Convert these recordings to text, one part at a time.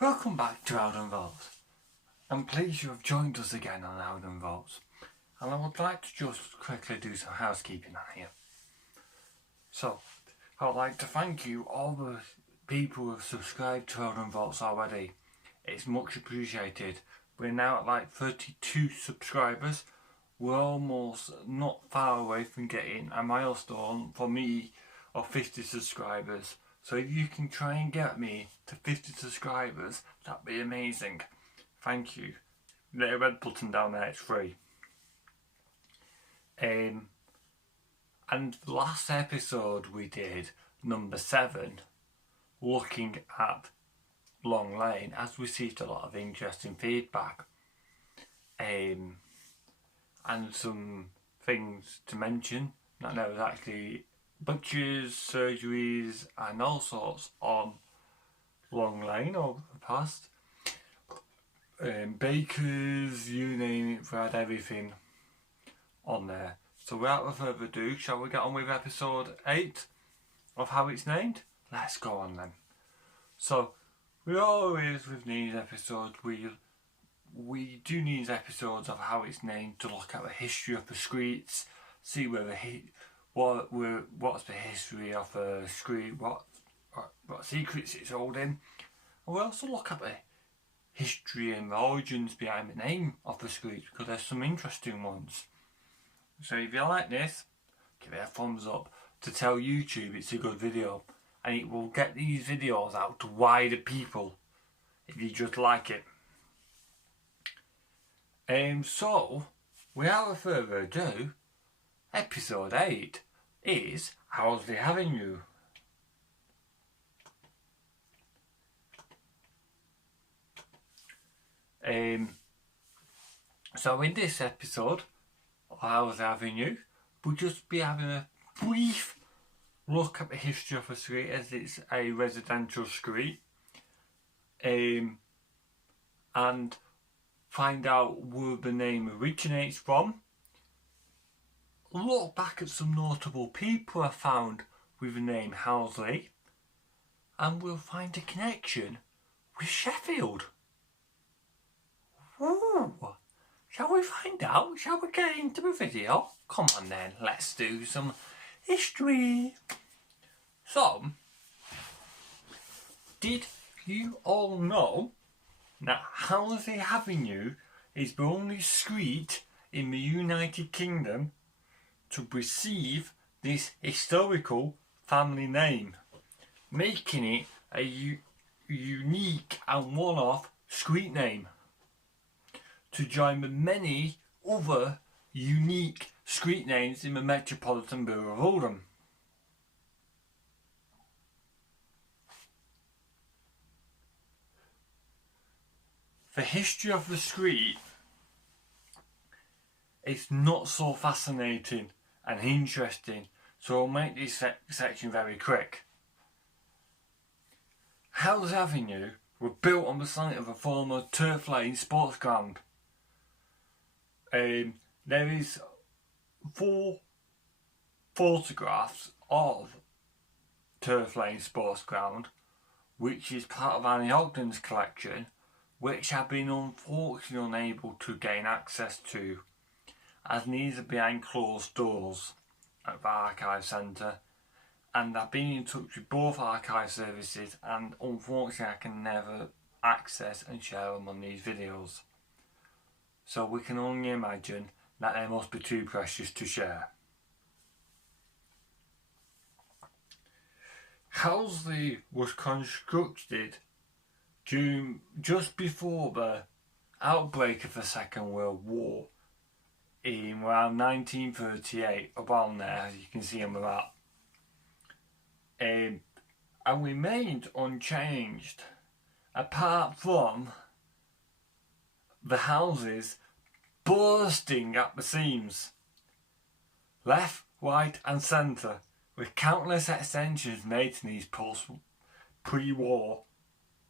Welcome back to Howden Vaults. I'm pleased you have joined us again on Howden Vaults, and I would like to just quickly do some housekeeping on here. So, I would like to thank you, all the people who have subscribed to Howden Vaults already. It's much appreciated. We're now at like 32 subscribers. We're almost not far away from getting a milestone for me of 50 subscribers. So if you can try and get me to 50 subscribers, that'd be amazing. Thank you. The red button down there, it's free. And the last episode we did, number 7, looking at Long Lane, has received a lot of interesting feedback. And some things to mention, that there was actually butchers, surgeries and all sorts on Long Lane over the past. Bakers, you name it, we had everything on there. So without further ado, shall we get on with episode 8 of How It's Named? Let's go on then. So, we always with these episodes, we do these episodes of How It's Named to look at the history of the streets, see where what's the history of the street, what secrets it's holding. And we also look at the history and the origins behind the name of the street, because there's some interesting ones. So if you like this, give it a thumbs up to tell YouTube it's a good video, and it will get these videos out to wider people if you just like it. So, without further ado, episode 8 is Houseley Avenue. So in this episode of Houseley Avenue, we'll just be having a brief look at the history of the street, as it's a residential street, and find out where the name originates from. Look back at some notable people I found with the name Houseley, and we'll find a connection with Sheffield. Ooh, shall we find out? Shall we get into the video? Come on then, let's do some history. So, did you all know that Houseley Avenue is the only street in the United Kingdom to receive this historical family name, making it a unique and one-off street name, to join the many other unique street names in the Metropolitan Borough of Oldham. The history of the street is not so fascinating and interesting, so I'll make this section very quick. Houseley Avenue were built on the site of a former turf lane sports ground. There is 4 photographs of turf lane sports ground, which is part of Annie Ogden's collection, which have been unfortunately unable to gain access to, as these are behind closed doors at the Archive Centre, and I've been in touch with both archive services, and unfortunately I can never access and share them on these videos. So we can only imagine that they must be too precious to share. Houseley was constructed just before the outbreak of the Second World War in around 1938, around there, as you can see on the map, and remained unchanged apart from the houses bursting at the seams, left, right and centre, with countless extensions made to these pre-war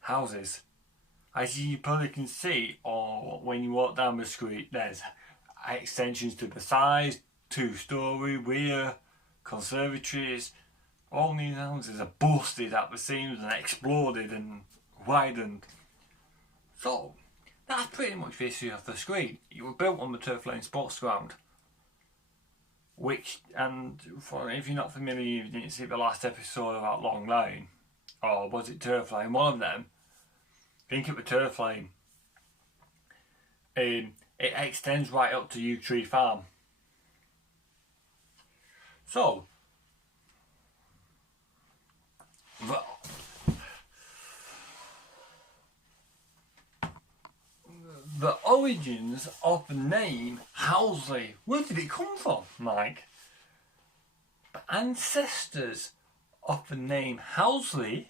houses. As you probably can see, or when you walk down the street, there's extensions to the sides, 2-storey, rear, conservatories. All these houses are busted at the seams and exploded and widened So, that's pretty much the history of the screen. It was built on the Turf Lane Sports Ground. Which, and for, if you're not familiar, you didn't see the last episode about Long Lane, or was it Turf Lane, one of them, think of the Turf Lane. It extends right up to Yew Tree Farm. So, the origins of the name Houseley, where did it come from, Mike? The ancestors of the name Houseley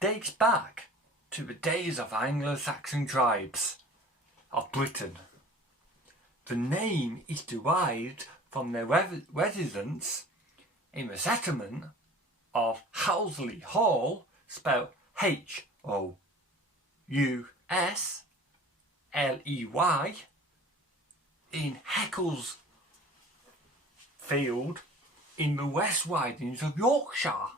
dates back to the days of Anglo-Saxon tribes of Britain. The name is derived from their residence in the settlement of Houseley Hall, spelled Housleey, in Ecclesfield in the West Ridings of Yorkshire.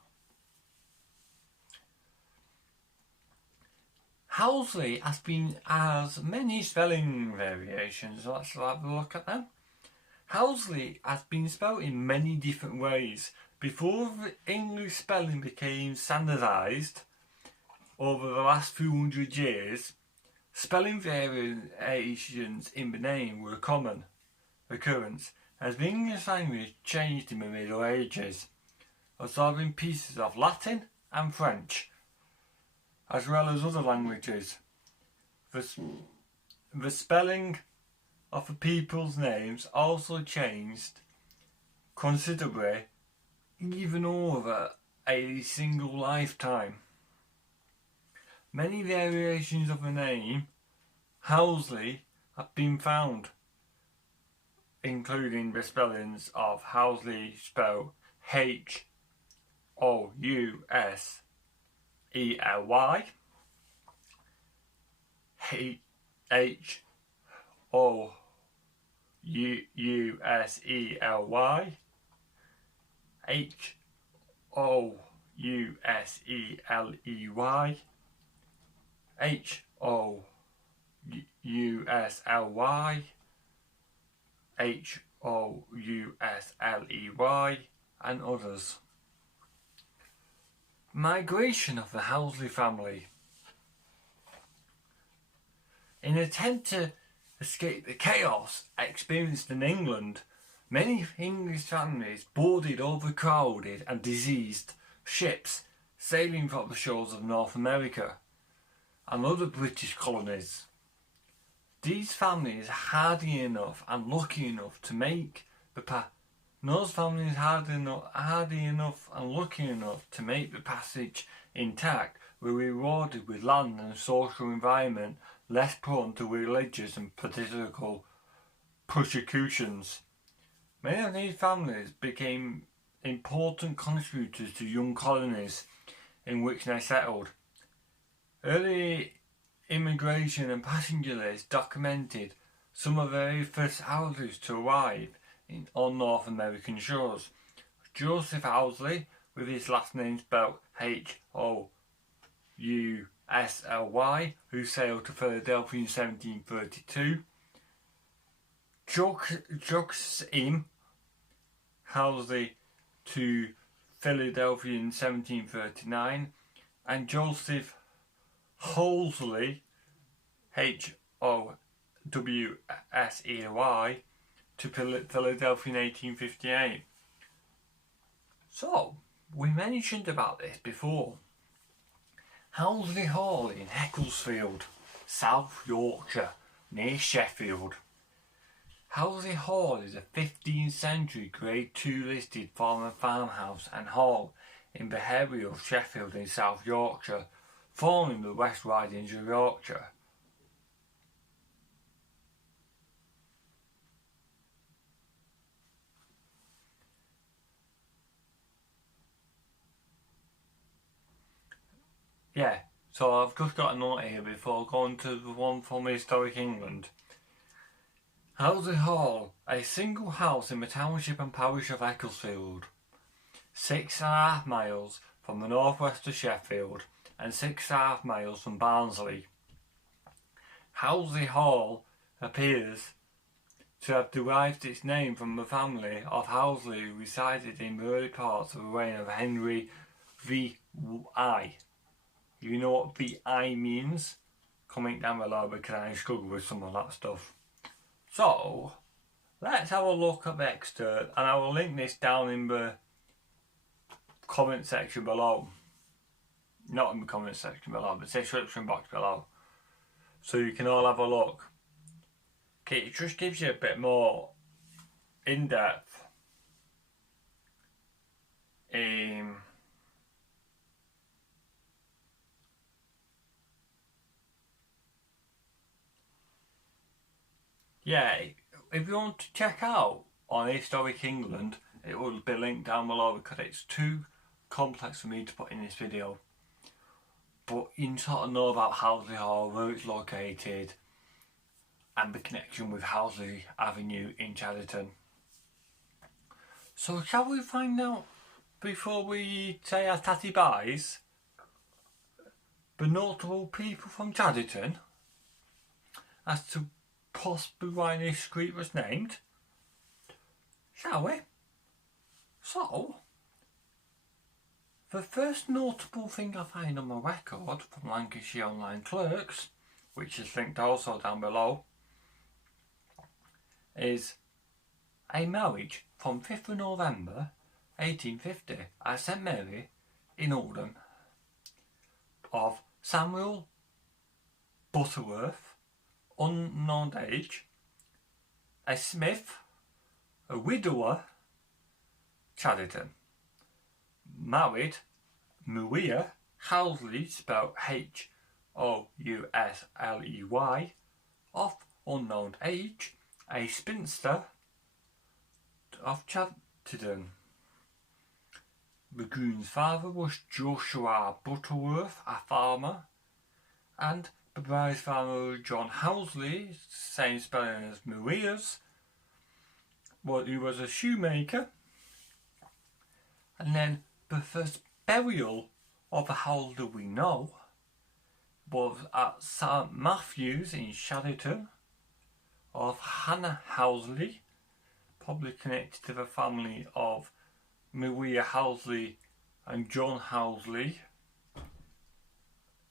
Houseley has many spelling variations. Let's have a look at them. Houseley has been spelled in many different ways. Before the English spelling became standardised over the last few hundred years, spelling variations in the name were a common occurrence as the English language changed in the Middle Ages, absorbing pieces of Latin and French, as well as other languages. The spelling of the people's names also changed considerably, even over a single lifetime. Many variations of the name Houseley have been found, including the spellings of Houseley spelled Housely, Housely, and others. Migration of the Houseley family. In an attempt to escape the chaos experienced in England, many English families boarded overcrowded and diseased ships sailing from the shores of North America and other British colonies. These families hardy enough and lucky enough to make the passage intact were rewarded with land and social environment less prone to religious and political persecutions. Many of these families became important contributors to young colonies in which they settled. Early immigration and passenger lists documented some of the very first houses to arrive on North American shores. Joseph Houseley, with his last name spelled Housely, who sailed to Philadelphia in 1732. Joachim Houseley to Philadelphia in 1739, and Joseph Houseley, Howsey, to Philadelphia in 1858. So, we mentioned about this before. Houseley Hall in Ecclesfield, South Yorkshire, near Sheffield. Houseley Hall is a 15th century Grade II listed former farmhouse and hall in the area of Sheffield in South Yorkshire, forming the West Ridings of Yorkshire. Yeah, so I've just got a note here before going to the one from Historic England. Houseley Hall, a single house in the township and parish of Ecclesfield, 6.5 miles from the northwest of Sheffield, and 6.5 miles from Barnsley. Houseley Hall appears to have derived its name from the family of Houseley who resided in the early parts of the reign of Henry VI. You know what VI means? Comment down below because I struggle with some of that stuff. So, let's have a look at the excerpt, and I will link this down in the comment section below. Not in the comment section below, but the description box below. So you can all have a look. Okay, it just gives you a bit more in-depth yeah, if you want to check out on Historic England, it will be linked down below because it's too complex for me to put in this video. But you sort of know about Houseley Hall, where it's located, and the connection with Houseley Avenue in Chadderton. So shall we find out, before we say our tatty byes, the notable people from Chadderton as to possibly why this street was named? Shall we? So, the first notable thing I find on my record from Lancashire Online Clerks, which is linked also down below, is a marriage from 5th of November 1850 at St Mary in Oldham of Samuel Butterworth, unknown age, a smith, a widower, Chadderton. Married Maria Houseley, spelled HousleY, of unknown age, a spinster of Chadderton. The groom's father was Joshua Butterworth, a farmer, and the bride's father, John Houseley, same spelling as Maria's, who was a shoemaker. And then the first burial of a Houseley we know was at St Matthew's in Chadderton of Hannah Houseley, probably connected to the family of Maria Houseley and John Houseley,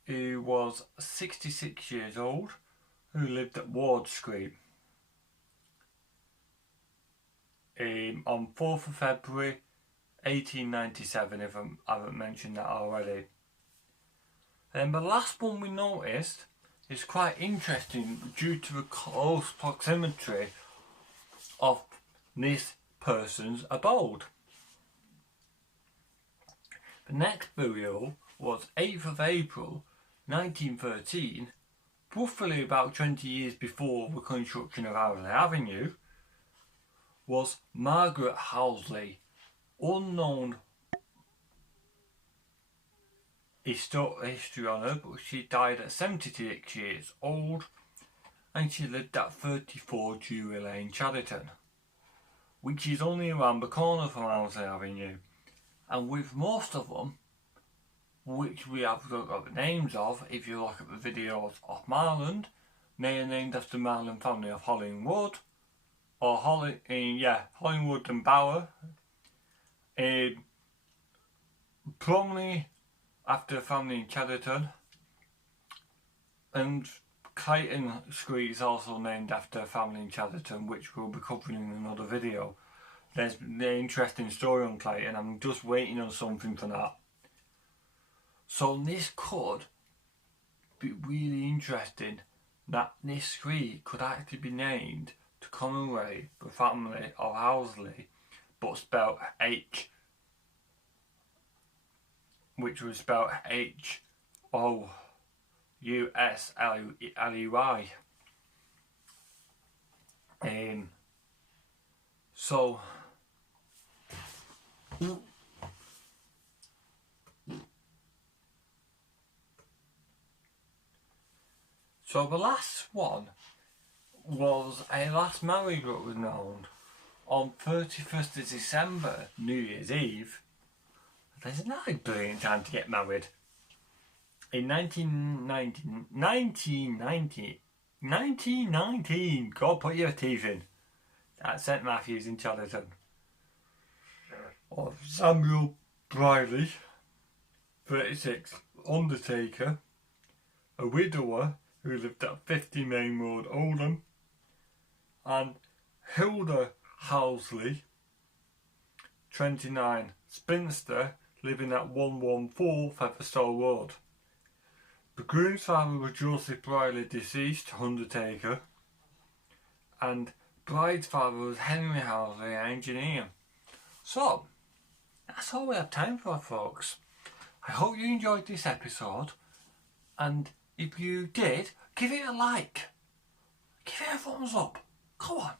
who was 66 years old, who lived at Ward Street. On 4th of February 1897, if I haven't mentioned that already. And the last one we noticed is quite interesting due to the close proximity of this person's abode. The next burial was 8th of April 1913, roughly about 20 years before the construction of Houseley Avenue, was Margaret Houseley, unknown history on her, but she died at 76 years old and she lived at 34 Drury Lane, Chadderton, which is only around the corner from Houseley Avenue. And with most of them, which we have got the names of, if you look at the videos of Marland, they are named after the Marland family of Hollingwood, or Hollingwood and Bower. Bromley after the family in Chadderton, and Clayton Street is also named after a family in Chadderton, which we'll be covering in another video. There's an interesting story on Clayton. I'm just waiting on something for that. So this could be really interesting, that this street could actually be named to commemorate the family of Houseley, but spelled H, which was spelled HousleY. So the last one was a last marriage that was known on 31st of December, New Year's Eve. There's not a brilliant time to get married. In 1919, God, put your teeth in, at St Matthew's in Chadderton, of Samuel Briley, 36, undertaker, a widower who lived at 50 Main Road, Oldham, and Hilda Houseley, 29, spinster, living at 114 Featherstone Road. The groom's father was Joseph Briley, deceased, undertaker, and bride's father was Henry Houseley, engineer. So, that's all we have time for, folks. I hope you enjoyed this episode, and if you did, give it a like, give it a thumbs up, come on,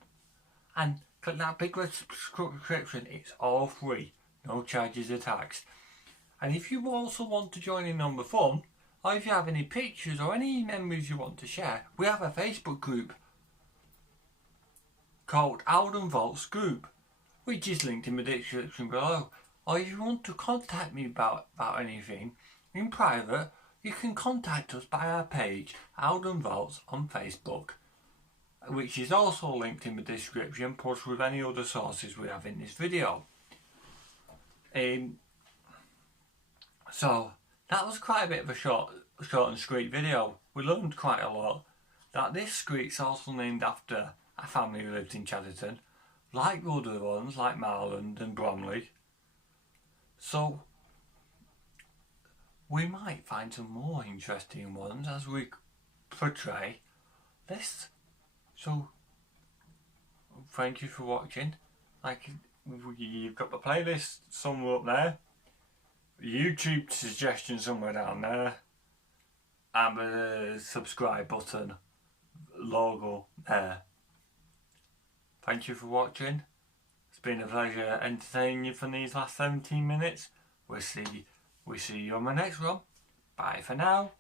and click that big red subscription. It's all free, no charges or tax. And if you also want to join in on the fun, or if you have any pictures or any memories you want to share, we have a Facebook group called Oldham Vaults Group, which is linked in the description below. Or if you want to contact me about anything in private, you can contact us by our page Oldham Vaults on Facebook, which is also linked in the description, plus with any other sources we have in this video. So that was quite a bit of a short and sweet video. We learned quite a lot. That this street's also named after a family who lived in Chadderton, like other ones like Marland and Bromley. So we might find some more interesting ones as we portray this. So thank you for watching. Like, you've got the playlist somewhere up there, YouTube suggestion somewhere down there, and the subscribe button logo there. Thank you for watching. It's been a pleasure entertaining you for these last 17 minutes. We see you on the next one. Bye for now.